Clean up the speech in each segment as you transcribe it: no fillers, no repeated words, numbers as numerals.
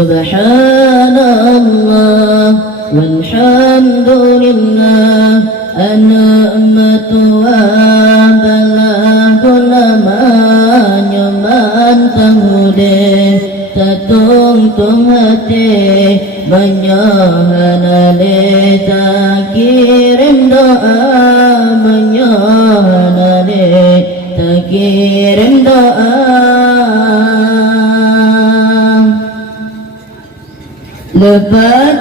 Subhanallah walhamdulillah an-ni'matu wa balagul lamanya mantang hudeh tatung tung hati menyohanale takirim doa menyohanale takirim doa lepas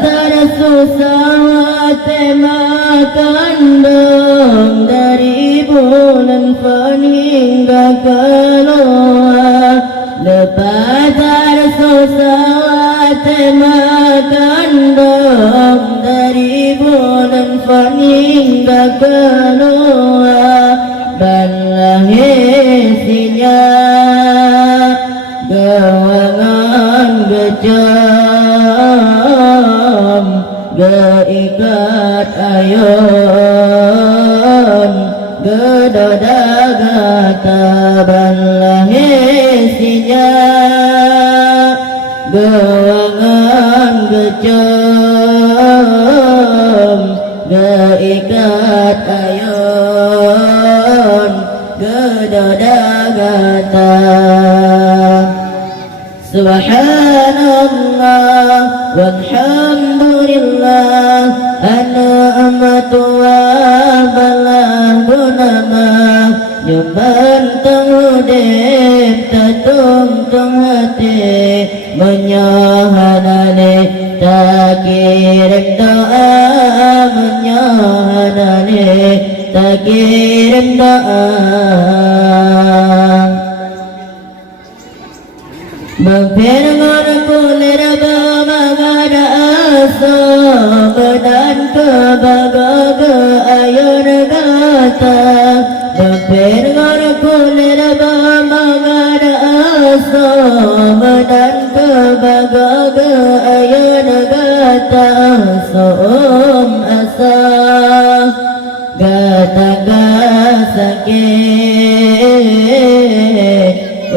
susah makan dong dari bulan Fan hingga keluar lepas susah makan dong dari bulan Fan hingga keluar balahisinya gawangan gejam geikat ayon gedodagata balahisinya gawangan gejam geikat ayon gedodagata Subhanallah walhamdulillah an-ni'matu wa balagul lamanya mantang hudeh tatung tung hati menyohanale takirim doa menyohanale takirim doa Berfirman kulir bamagada asa badan kebaga ayun gata Berfirman kulir bamagada asa badan kebaga ayun gata Soom asa gata sakit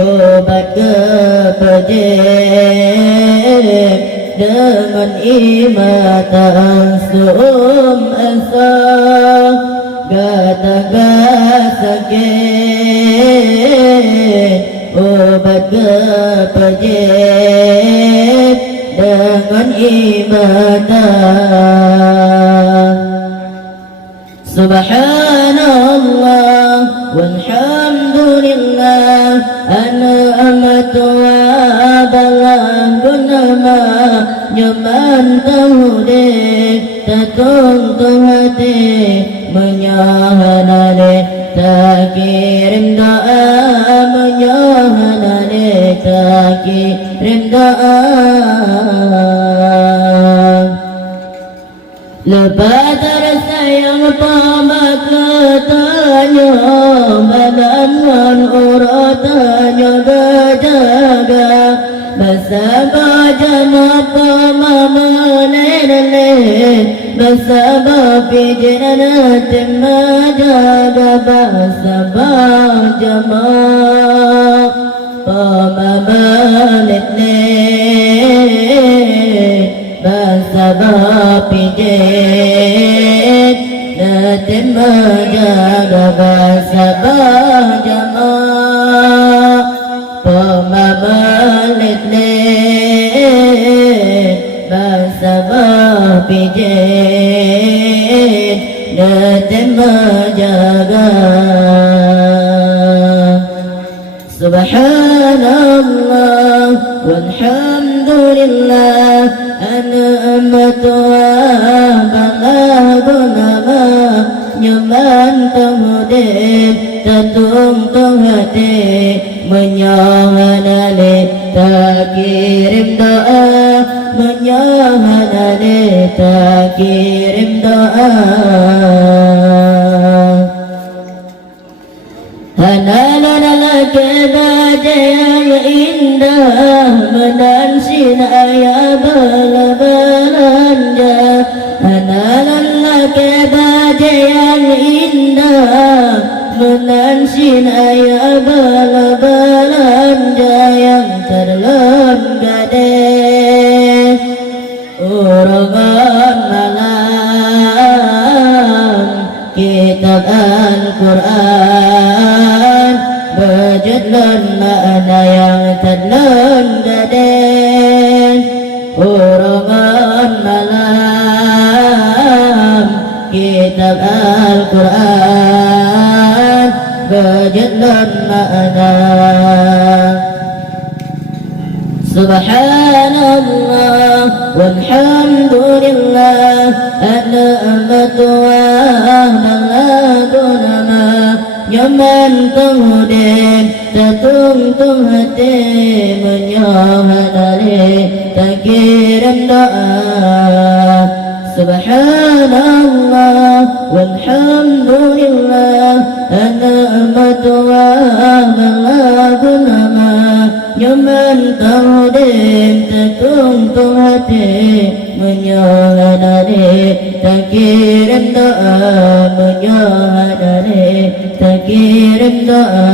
obat kepejek dengan imatan suum asa gata sakit obat kepejek dengan imatan Subhanallah walhamdulillah an-ni'matu wa balagul lamanya mantang hudeh tatung tung hati menyohanale takirim doa menyohanale takirim doa lepas tersayang pamakatanya badangan uratanya gejaga basaba janat pamamalele basaba pijiranat majaga basaba jamak pamamalele basaba pijet natim majaga basaba jamak pamamalele basaba pijet natim majaga Subhanallah walhamdulillah an-ni'matu wa balagul lamanya mantang hudeh tatung tung hati menyohanale takirim doa menyohanale takirim doa Hanalan kebaja yang indah mendansin ayah belanja Hanalan kebaja yang indah mendansin ayah belanja yang terlenggade kitab Al-Quran berjudul makna yang tenang gaden urangan malam kitab Al-Quran berjudul makna Subhanallah walhamdulillah an-ni'matu wa maladunama nyaman tengudin tertungtung hati menyahadari takiran doa Subhanallah walhamdulillah an-ni'matu wa maladunama nyaman tengudin tertungtung hati menyahadari takiran doa menyahadari takiran doa